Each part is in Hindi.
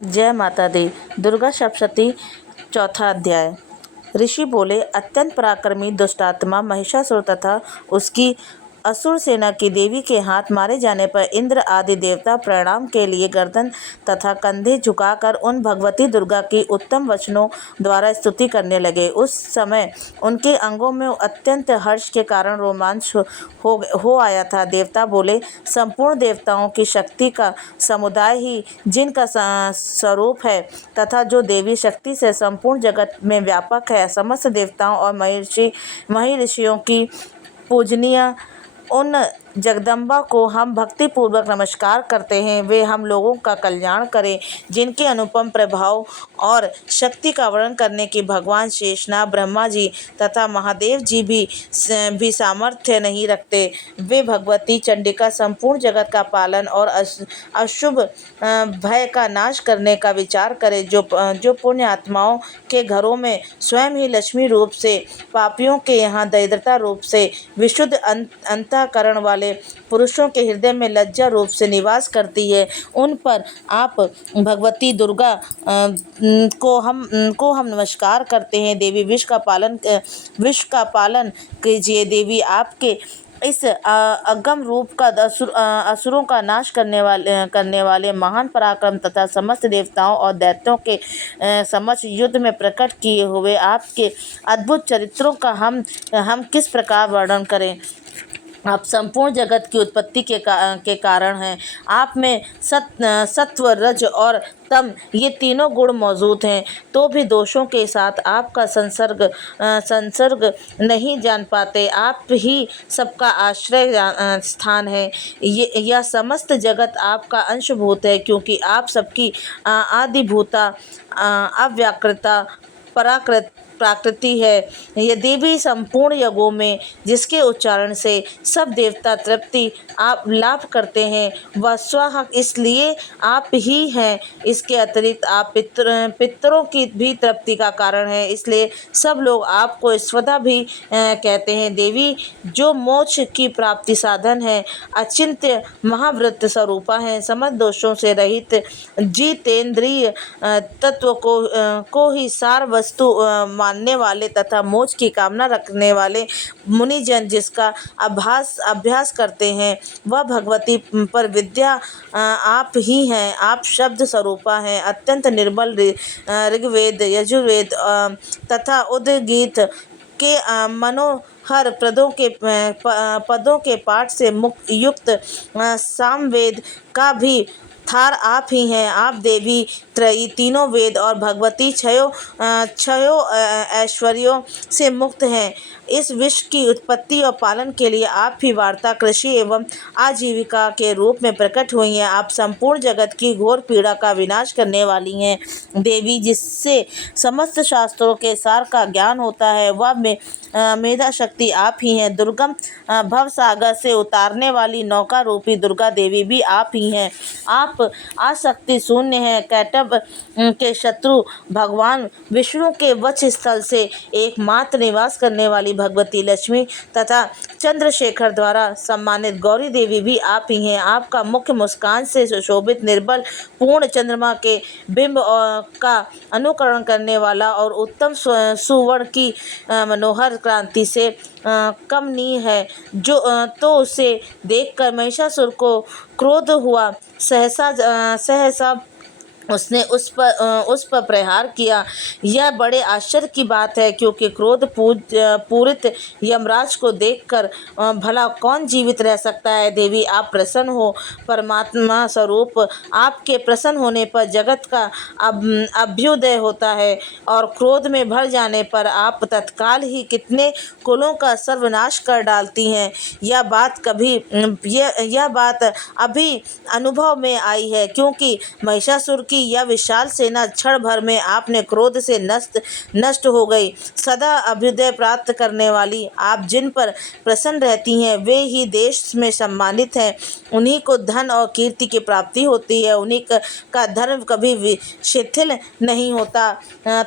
जय माता दी। दुर्गा सप्तशती चौथा अध्याय। ऋषि बोले, अत्यंत पराक्रमी दुष्टात्मा महिषासुर तथा उसकी असुर सेना की देवी के हाथ मारे जाने पर इंद्र आदि देवता प्रणाम के लिए गर्दन तथा कंधे झुकाकर उन भगवती दुर्गा की उत्तम वचनों द्वारा स्तुति करने लगे। उस समय उनके अंगों में अत्यंत हर्ष के कारण रोमांच हो आया था। देवता बोले, संपूर्ण देवताओं की शक्ति का समुदाय ही जिनका स्वरूप है तथा जो देवी शक्ति से संपूर्ण जगत में व्यापक है, समस्त देवताओं और महर्षियों की पूजनीय उन जगदम्बा को हम भक्तिपूर्वक नमस्कार करते हैं। वे हम लोगों का कल्याण करें। जिनके अनुपम प्रभाव और शक्ति का वर्णन करने की भगवान शेषनाग, ब्रह्मा जी तथा महादेव जी भी सामर्थ्य नहीं रखते। वे भगवती चंडिका संपूर्ण जगत का पालन और अशुभ भय का नाश करने का विचार करें। जो पुण्य आत्माओं के घरों में स्वयं ही लक्ष्मी रूप से, पापियों के यहाँ दरिद्रता रूप से, विशुद्ध अंतःकरण वाले पुरुषों के हृदय में लज्जा रूप से निवास करती है, उन पर आप भगवती दुर्गा को हम नमस्कार करते हैं। देवी विश्व का पालन कीजिए। देवी आपके इस अगम रूप का असुरों का नाश करने वाले महान पराक्रम तथा समस्त देवताओं और दैत्यों के समक्ष युद्ध में प्रकट किए हुए आपके अद्भुत चरित्रों का हम किस प्रकार वर्णन करें। आप संपूर्ण जगत की उत्पत्ति के कारण हैं। आप में सत्व, रज और तम ये तीनों गुण मौजूद हैं, तो भी दोषों के साथ आपका संसर्ग नहीं जान पाते। आप ही सबका आश्रय स्थान है। यह समस्त जगत आपका अंशभूत है, क्योंकि आप सबकी आदिभूता, अव्याकृता, प्राकृति है। यह देवी संपूर्ण यज्ञों में जिसके उच्चारण से सब देवता तृप्ति आप लाभ करते हैं, वह स्वयं इसलिए आप ही हैं। इसके अतिरिक्त आप पितरों की भी तृप्ति का कारण है, इसलिए सब लोग आपको स्वधा भी कहते हैं। देवी जो मोक्ष की प्राप्ति साधन है, अचिंत्य महाव्रत स्वरूपा है, समस्त दोषों से रहित जितेंद्रिय तत्व को ही सार वस्तु मानने वाले तथा मोक्ष की कामना रखने वाले मुनिजन जिसका अभ्यास करते हैं, वह भगवती पर विद्या आप ही हैं। आप शब्द स्वरूपा हैं। अत्यंत निर्मल ऋग्वेद, यजुर्वेद तथा उद्गीत के मनोहर पदों के पाठ से युक्त सामवेद का भी थार आप ही हैं। आप देवी त्रयी, तीनों वेद और भगवती छयो ऐश्वर्यों से मुक्त हैं। इस विश्व की उत्पत्ति और पालन के लिए आप ही वार्ता, कृषि एवं आजीविका के रूप में प्रकट हुई हैं। आप संपूर्ण जगत की घोर पीड़ा का विनाश करने वाली हैं। देवी जिससे समस्त शास्त्रों के सार का ज्ञान होता है, वह मेधा शक्ति आप ही हैं। दुर्गम भव सागर से उतारने वाली नौका रूपी दुर्गा देवी भी आप ही हैं। आप आसक्ति शून्य हैं। कैटभ के शत्रु भगवान विष्णु के वक्ष स्थल से एकमात्र निवास करने वाली भगवती लक्ष्मी तथा चंद्रशेखर द्वारा सम्मानित गौरी देवी भी आप ही हैं। आपका मुख्य मुस्कान से सुशोभित निर्बल पूर्ण चंद्रमा के बिंब का अनुकरण करने वाला और उत्तम सुवर्ण की मनोहर क्रांति से कम नहीं है। तो उसे देखकर महिषासुर को क्रोध हुआ। सहसा उसने उस पर प्रहार किया। यह बड़े आश्चर्य की बात है, क्योंकि क्रोध पूरित यमराज को देखकर भला कौन जीवित रह सकता है। देवी आप प्रसन्न हो। परमात्मा स्वरूप आपके प्रसन्न होने पर जगत का अभ्युदय होता है और क्रोध में भर जाने पर आप तत्काल ही कितने कुलों का सर्वनाश कर डालती हैं। यह बात अभी अनुभव में आई है, क्योंकि महिषासुर की यह विशाल सेना क्षण भर में आपने क्रोध से नष्ट हो गई। सदा अभ्युदय प्राप्त करने वाली आप जिन पर प्रसन्न रहती हैं, वे ही देश में सम्मानित हैं। उन्हीं को धन और कीर्ति की प्राप्ति होती है। उन्हीं का धर्म कभी शिथिल नहीं होता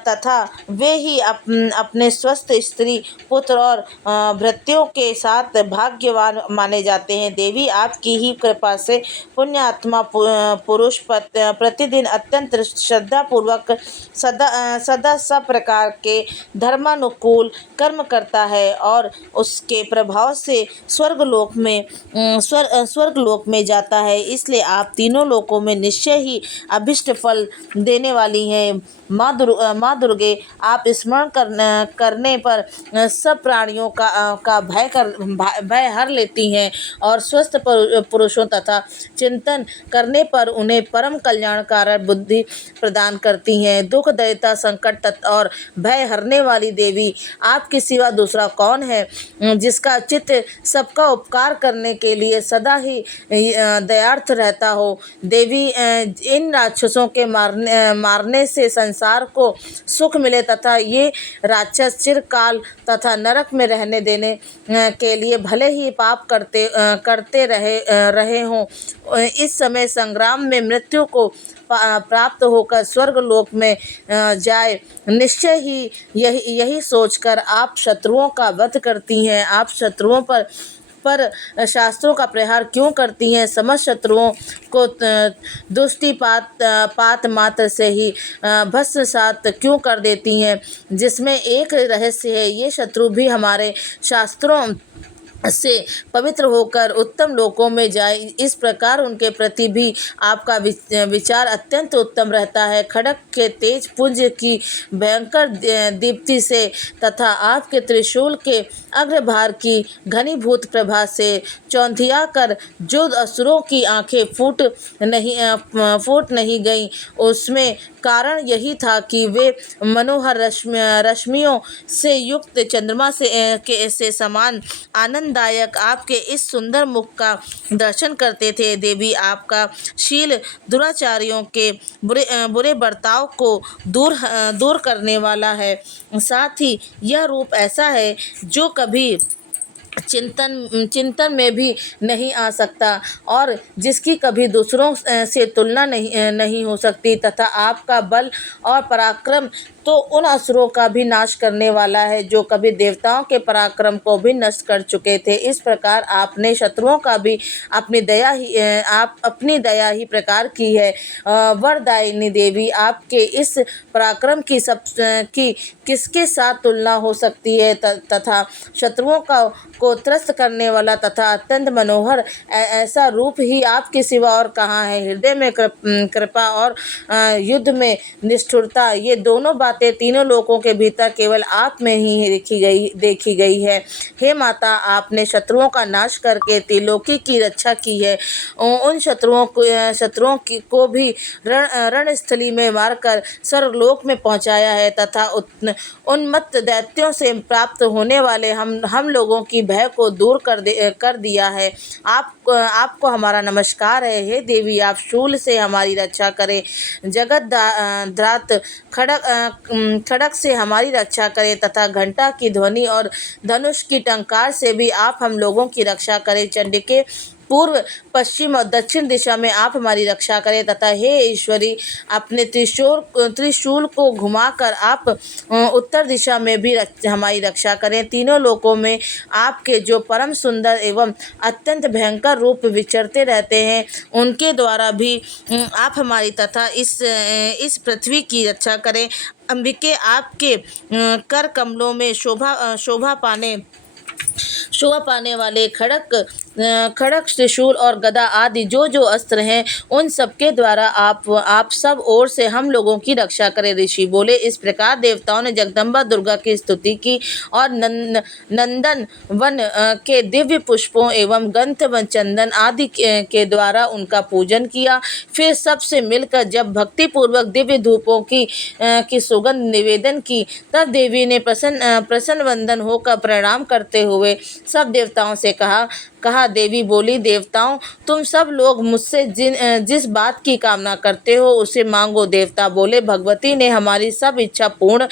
तथा वे ही अपने स्वस्थ स्त्री, पुत्र और भृत्यों के साथ भाग्यवान माने जाते हैं। देवी आपकी ही कृपा से पुण्यात्मा पुरुष प्रतिदिन अत्यंत श्रद्धापूर्वक सदा सब प्रकार के धर्मानुकूल कर्म करता है और उसके प्रभाव से स्वर्गलोक में जाता है। इसलिए आप तीनों लोकों में निश्चय ही अभिष्ट फल देने वाली हैं। माँ दुर्गे, आप स्मरण करने पर सब प्राणियों का भय हर लेती हैं और स्वस्थ पुरुषों तथा चिंतन करने पर उन्हें परम कल्याणकारक बुद्धि प्रदान करती हैं। दुख दरिद्रता संकट और भय हरने वाली देवी, आपके सिवा दूसरा कौन है जिसका चित्त सबका उपकार करने के लिए सदा ही दयार्थ रहता हो। देवी, इन राक्षसों के मारने से संसार को सुख मिले तथा ये राक्षस चिरकाल तथा नरक में रहने देने के लिए भले ही पाप करते रहे हों, इस समय संग्राम में मृत्यु को प्राप्त होकर स्वर्ग लोक में जाए। निश्चय ही यही सोचकर आप शत्रुओं का वध करती हैं। आप शत्रुओं पर शास्त्रों का प्रहार क्यों करती हैं? समस्त शत्रुओं को दुष्टिपात मात्र से ही भस्मसात क्यों कर देती हैं? जिसमें एक रहस्य है, ये शत्रु भी हमारे शास्त्रों से पवित्र होकर उत्तम लोकों में जाए। इस प्रकार उनके प्रति भी आपका विचार अत्यंत उत्तम रहता है। खड्ग के तेज पुंज की भयंकर दीप्ति से तथा आपके त्रिशूल के अग्रभार की घनीभूत प्रभा से चौंधिया कर जो असुरों की आंखें फूट नहीं गईं, उसमें कारण यही था कि वे मनोहर रश्मियों से युक्त चंद्रमा से समान आनंददायक आपके इस सुंदर मुख का दर्शन करते थे। देवी, आपका शील दुराचारियों के बुरे बर्ताव को दूर करने वाला है। साथ ही यह रूप ऐसा है जो कभी चिंतन में भी नहीं आ सकता और जिसकी कभी दूसरों से तुलना नहीं हो सकती तथा आपका बल और पराक्रम तो उन असुरों का भी नाश करने वाला है जो कभी देवताओं के पराक्रम को भी नष्ट कर चुके थे। इस प्रकार आपने शत्रुओं का भी अपनी दया ही प्रकार की है। वरदायिनी देवी, आपके इस पराक्रम की किसके साथ तुलना हो सकती है तथा शत्रुओं को त्रस्त करने वाला तथा अत्यंत मनोहर ऐसा रूप ही आपके सिवा और कहाँ है? हृदय में कृपा और युद्ध में निष्ठुरता, ये दोनों बातें तीनों लोकों के भीतर केवल आप में ही देखी गई है। हे माता, आपने शत्रुओं का नाश करके त्रिलोकी की रक्षा की है। उन शत्रुओं को भी रणस्थली में मारकर स्वर्गलोक में पहुंचाया है तथा उन्मत्त दैत्यों से प्राप्त होने वाले हम लोगों की भय को दूर कर दिया है। आपको हमारा नमस्कार है। हे देवी, आप शूल से हमारी रक्षा करें, जगत ध्रात खड़ग से हमारी रक्षा करें तथा घंटा की ध्वनि और धनुष की टंकार से भी आप हम लोगों की रक्षा करें। चंडिके, पूर्व पश्चिम और दक्षिण दिशा में आप हमारी रक्षा करें तथा हे ईश्वरी, अपने त्रिशूल को घुमाकर आप उत्तर दिशा में भी हमारी रक्षा करें। तीनों लोकों में आपके जो परम सुंदर एवं अत्यंत भयंकर रूप विचरते रहते हैं, उनके द्वारा भी आप हमारी तथा इस पृथ्वी की रक्षा करें। अंबिके, आपके कर कमलों में शोभा पाने वाले खड़ग, त्रिशूल और गदा आदि जो अस्त्र हैं, उन सबके द्वारा आप सब ओर से हम लोगों की रक्षा करें। ऋषि बोले, इस प्रकार देवताओं ने जगदम्बा दुर्गा की स्तुति की और नंदन वन के दिव्य पुष्पों एवं गंध व चंदन आदि के द्वारा उनका पूजन किया। फिर सबसे मिलकर जब भक्तिपूर्वक दिव्य धूपों की सुगंध निवेदन की, तब देवी ने प्रसन्न वंदन होकर प्रणाम करते हुए सब देवताओं से कहा। देवी बोली, देवताओं, तुम सब लोग मुझसे जिस बात की कामना करते हो उसे मांगो। देवता बोले, भगवती ने हमारी सब इच्छा पूर्ण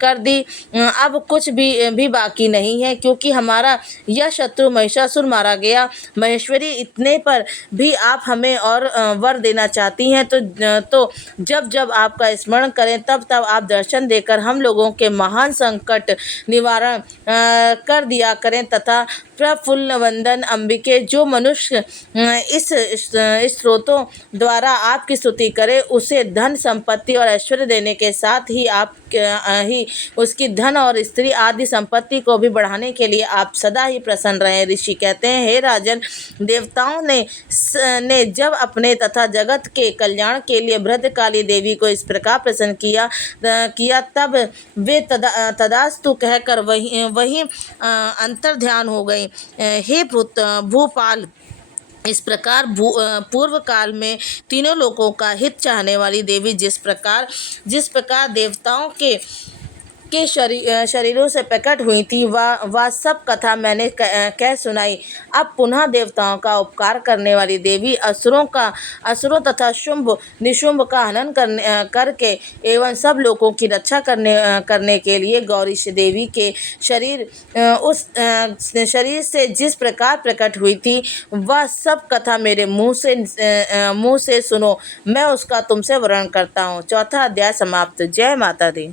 कर दी, अब कुछ भी बाकी नहीं है, क्योंकि हमारा यह शत्रु महिषासुर मारा गया। महेश्वरी, इतने पर भी आप हमें और वर देना चाहती हैं तो जब आपका स्मरण करें तब आप दर्शन देकर हम लोगों के महान संकट निवारण कर दिया करें तथा प्रफुल्ल वंदन अंबिके। जो मनुष्य इस स्रोतों द्वारा आपकी स्तुति करे, उसे धन संपत्ति और ऐश्वर्य देने के साथ ही आप ही उसकी धन और स्त्री आदि संपत्ति को भी बढ़ाने के लिए आप सदा ही प्रसन्न रहे। ऋषि कहते हैं, हे राजन, देवताओं ने जब अपने तथा जगत के कल्याण के लिए भद्रकाली देवी को इस प्रकार प्रसन्न किया तब वे तदास्तु कहकर वही अंतर्ध्यान हो गई। हे भूपाल, इस प्रकार पूर्व काल में तीनों लोकों का हित चाहने वाली देवी जिस प्रकार देवताओं के शरीरों से प्रकट हुई थी, वह सब कथा मैंने कह सुनाई। अब पुनः देवताओं का उपकार करने वाली देवी असुरों तथा शुंभ निशुंभ का हनन करके एवं सब लोगों की रक्षा करने के लिए गौरी देवी के उस शरीर से जिस प्रकार प्रकट हुई थी, वह सब कथा मेरे मुँह से सुनो। मैं उसका तुमसे वर्णन करता हूँ। चौथा अध्याय समाप्त। जय माता दी।